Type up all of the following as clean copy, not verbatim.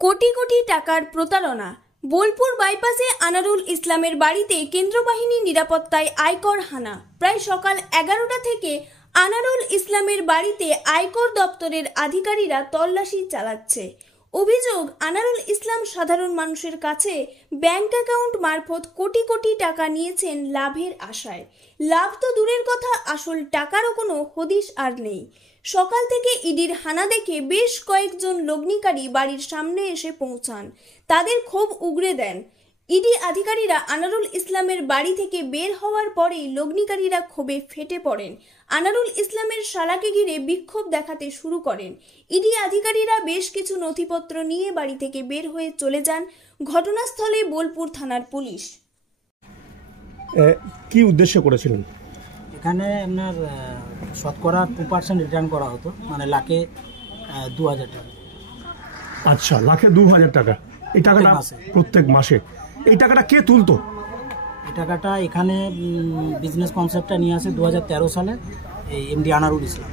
কোটি কোটি টাকার প্রতারণা। বোলপুর বাইপাসে আনারুল ইসলামের বাড়িতে কেন্দ্র বাহিনীর নিরাপত্তায় আয়কর হানা। প্রায় সকাল 11টা থেকে আনারুল ইসলামের বাড়িতে আয়কর দপ্তরের আধিকারিকরা তল্লাশি চালাচ্ছে। অভিযোগ, আনারুল ইসলাম সাধারণ মানুষের কাছে ব্যাংক অ্যাকাউন্ট মারফত কোটি কোটি টাকা নিয়েছেন লাভের আশায়। লাভ তো দূরের কথা, আসল টাকারও কোনো হদিশ আর নেই। সকাল থেকে ইডির হানা দেখে বেশ কয়েকজন লগ্নিকারী বাড়ির সামনে এসে পৌঁছান। তাদের ক্ষোভ উগরে দেন। ইডি আধিকারিকরা আনারুল ইসলামের বাড়ি থেকে বের হওয়ার পরেই লগ্নিকারীরা ক্ষোভে ফেটে পড়েন। আনারুল ইসলামের শালাকে ঘিরে বিক্ষোভ দেখাতে শুরু করেন। ইডি আধিকারিকরা বেশ কিছু নথিপত্র নিয়ে বাড়ি থেকে বের হয়ে চলে যান। ঘটনাস্থলে বোলপুর থানার পুলিশ। কি উদ্দেশ্য করেছিলেন? এখানে আপনার শতকরা 2% রিটার্ন করা হতো, মানে লাখে 2000 টাকা। আচ্ছা, লাখে 2000 টাকা। এই টাকাটা প্রত্যেক মাসে এই টাকাটা কে তুলতো? এই টাকাটা এখানে বিজনেস কনসেপ্টটা নিয়ে আসে 2013 সালে এই এমডি আনারুল ইসলাম।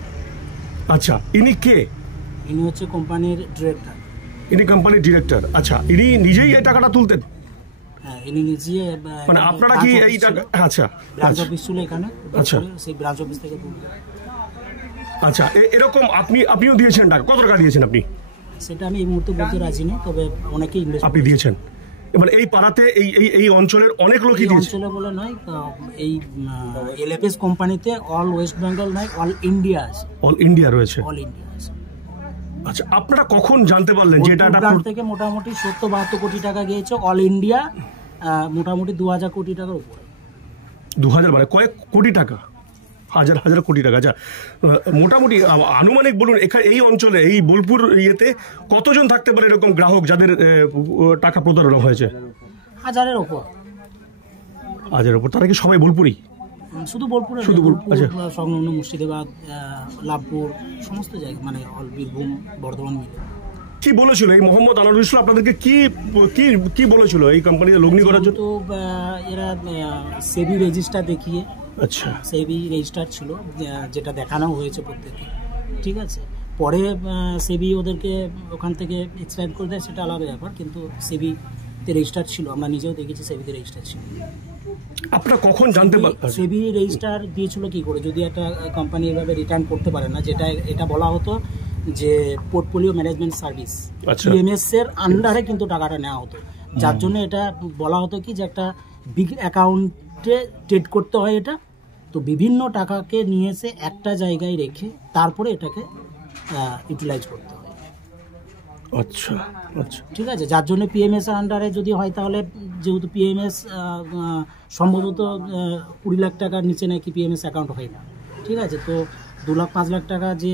আচ্ছা, ইনি কে? ইনি হচ্ছে কোম্পানির ডিরেক্টর। ইনি কোম্পানির ডিরেক্টর। আচ্ছা, ইনি নিজেই এই টাকাটা তুলতেন? হ্যাঁ, ইনি নিজে। মানে আপনারা কি এই টাকা? আচ্ছা, ব্রাঞ্চ অফিস ছিল এখানে। আচ্ছা, সেই ব্রাঞ্চ অফিস থেকে তুলতেন। আচ্ছা, এরকম আপনিও দিয়েছেন টাকা? কত টাকা দিয়েছেন আপনি? সেটা আমি এই মুহূর্তে বলতে রাজি নেই, তবে অনেকেই ইনভেস্ট আপনি দিয়েছেন। এবার এই পাড়াতে এই অঞ্চলের অনেক লোকই দিয়েছে। অঞ্চলে বলে নয়, এই এলএফএস কোম্পানিতে অল ওয়েস্ট বেঙ্গল নয়, অল ইন্ডিয়া আছে। অল ইন্ডিয়া রয়েছে। অল ইন্ডিয়া আছে। আচ্ছা, আপনারা কখন জানতে পারলেন যে এটা থেকে মোটামুটি 70-72 কোটি টাকা গিয়েছে অল ইন্ডিয়া, মোটামুটি 2000 কোটি টাকার উপরে। 2000 মানে কয়েক কোটি টাকা, হাজার হাজার কোটি টাকা। আচ্ছা, মোটামুটি আনুমানিক বলুন, এখানে এই অঞ্চলে এই বোলপুর ইয়েতে কতজন থাকতে পারে এরকম গ্রাহক যাদের টাকা প্রতারণা হয়েছে? হাজারের ওপর। হাজারের ওপর। তারা কি সবাই বোলপুরি? শুধু বোলপুরে, শুধু আচ্ছা, সংলগ্ন মুর্শিদাবাদ, লাভপুর, সমস্ত জায়গা, মানে অল বীরভূম, বর্ধমান মিলে। কি বলেছিল এই মোহাম্মদ আনারুল ইসলাম আপনাদেরকে? কি বলেছিল এই কোম্পানিতে লগ্নি করার জন্য? তো এরা সেবি রেজিস্টার দেখিয়ে। আচ্ছা, সেবি রেজিস্টার ছিল, যেটা দেখানো হয়েছে প্রত্যেককে। ঠিক আছে, পরে সেবি ওদেরকে ওখান থেকে এক্সট্রাক্ট করে দেয়, সেটা আলাদা ব্যাপার, কিন্তু সেবিতে রেজিস্টার ছিল। আমরা নিজেও দেখেছি সেবিতে রেজিস্টার ছিল। আপনারা কখন জানতে পারলেন? সেবি রেজিস্টার দিয়েছিল কি করে? যদি একটা কোম্পানি এভাবে রিটার্ন করতে পারে না, যেটা এটা বলা হতো যে পোর্টফোলিও ম্যানেজমেন্ট সার্ভিস, পিএমএস এর আন্ডারে কিন্তু টাকাটা নেওয়া হতো। যার জন্য এটা বলা হতো কি যে একটা বিগ অ্যাকাউন্টে ট্রেড করতে হয় এটা। তো বিভিন্ন টাকাকে নিয়ে এসে একটা জায়গায় রেখে তারপরে এটাকে ইউটিলাইজ করতে হয়। আচ্ছা আচ্ছা, ঠিক আছে। যার জন্য পিএমএস এর আন্ডারে যদি হয়, তাহলে যেহেতু পিএমএস সম্ভবত 20 লাখ টাকার নিচে নাকি পিএমএস অ্যাকাউন্ট হয় না। ঠিক আছে, তো 2 লাখ 5 লাখ টাকা যে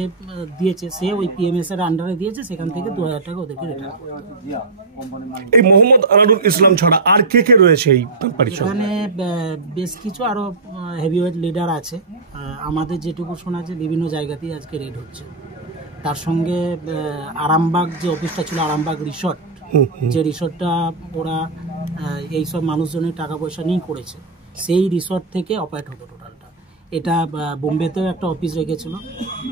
দিয়েছে, সে ওই পিএমএস এর আন্ডারে দিয়েছে, সেখান থেকে 2000 টাকা ওদেরকে রিটার্ন করতে হবে। এই মোহাম্মদ আনারুল ইসলাম ছাড়া আর কে রয়েছে এই কোম্পানির? এখানে বেশ কিছু আরো হেভিওয়েট লিডার আছে। আমাদের যেটুকু শোনা আছে, বিভিন্ন জায়গাতেই আজকে রেড হচ্ছে। তার সঙ্গে আরামবাগ যে অফিসটা ছিল, আরামবাগ রিসর্ট, যে রিসর্টটা ওরা এইসব মানুষজনের টাকা পয়সা নিয়ে করেছে, সেই রিসর্ট থেকে অপারেট হতো টোটালটা। এটা বোম্বেতেও একটা অফিস রেখেছিল।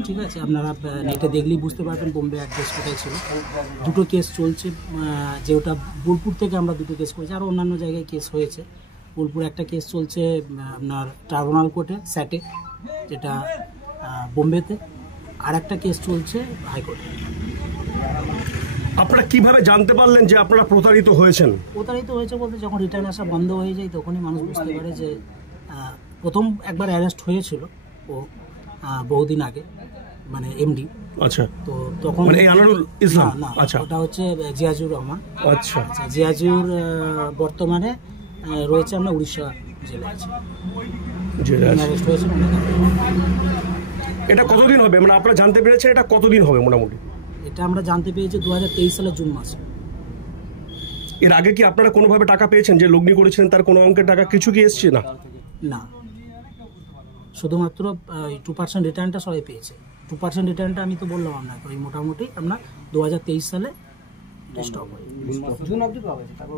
ঠিক আছে, আপনারা নেটে দেখলেই বুঝতে পারবেন বোম্বে অ্যাড্রেস কোথায় ছিল। 2টো কেস চলছে, যে ওটা বোলপুর থেকে আমরা 2টো কেস করেছি, আরও অন্যান্য জায়গায় কেস হয়েছে। বোলপুর একটা কেস চলছে আপনার ট্রাইব্যুনাল কোর্টে, স্যাটে, যেটা বোম্বেতে। আর একটা কেস চলছে হাইকোর্টে। আপনারা কিভাবে জানতে পারলেন যে আপনারা প্রতারিত হয়েছেন? প্রতারিত হয়েছে বলতে, যখন রিটার্ন আসা বন্ধ হয়ে যায়, তখনই মানুষ বুঝতে পারে যে প্রথম একবার অ্যারেস্ট হয়েছিল ও বহুদিন আগে, মানে এমডি। আচ্ছা, তো তখন মানে আনারুল ইসলাম? আচ্ছা, ওটা হচ্ছে জিয়াজুর রহমান। আচ্ছা, জিয়াজুর বর্তমানে রয়েছে আমরা উড়িষ্যা জেলায় আছে। অ্যারেস্ট হয়েছে। এটা কতদিন হবে, মানে আপনারা জানতে পেরেছেন এটা কতদিন হবে মোটামুটি? এটা আমরা জানতে পেরেছি 2023 সালের জুন মাসে। এর আগে কি আপনারা কোনোভাবে টাকা পেয়েছেন? যে লগ্নি করেছিলেন তার কোনো অঙ্কের টাকা কিছু কি এসছে? না, শুধুমাত্র 2% রিটার্নটা সবাই পেয়েছে। 2% রিটার্নটা আমি তো বললাম আপনাকে, ওই মোটামুটি আমরা 2023 সালে স্টপ হয়, জুন অবধি পাওয়া গেছে, তারপর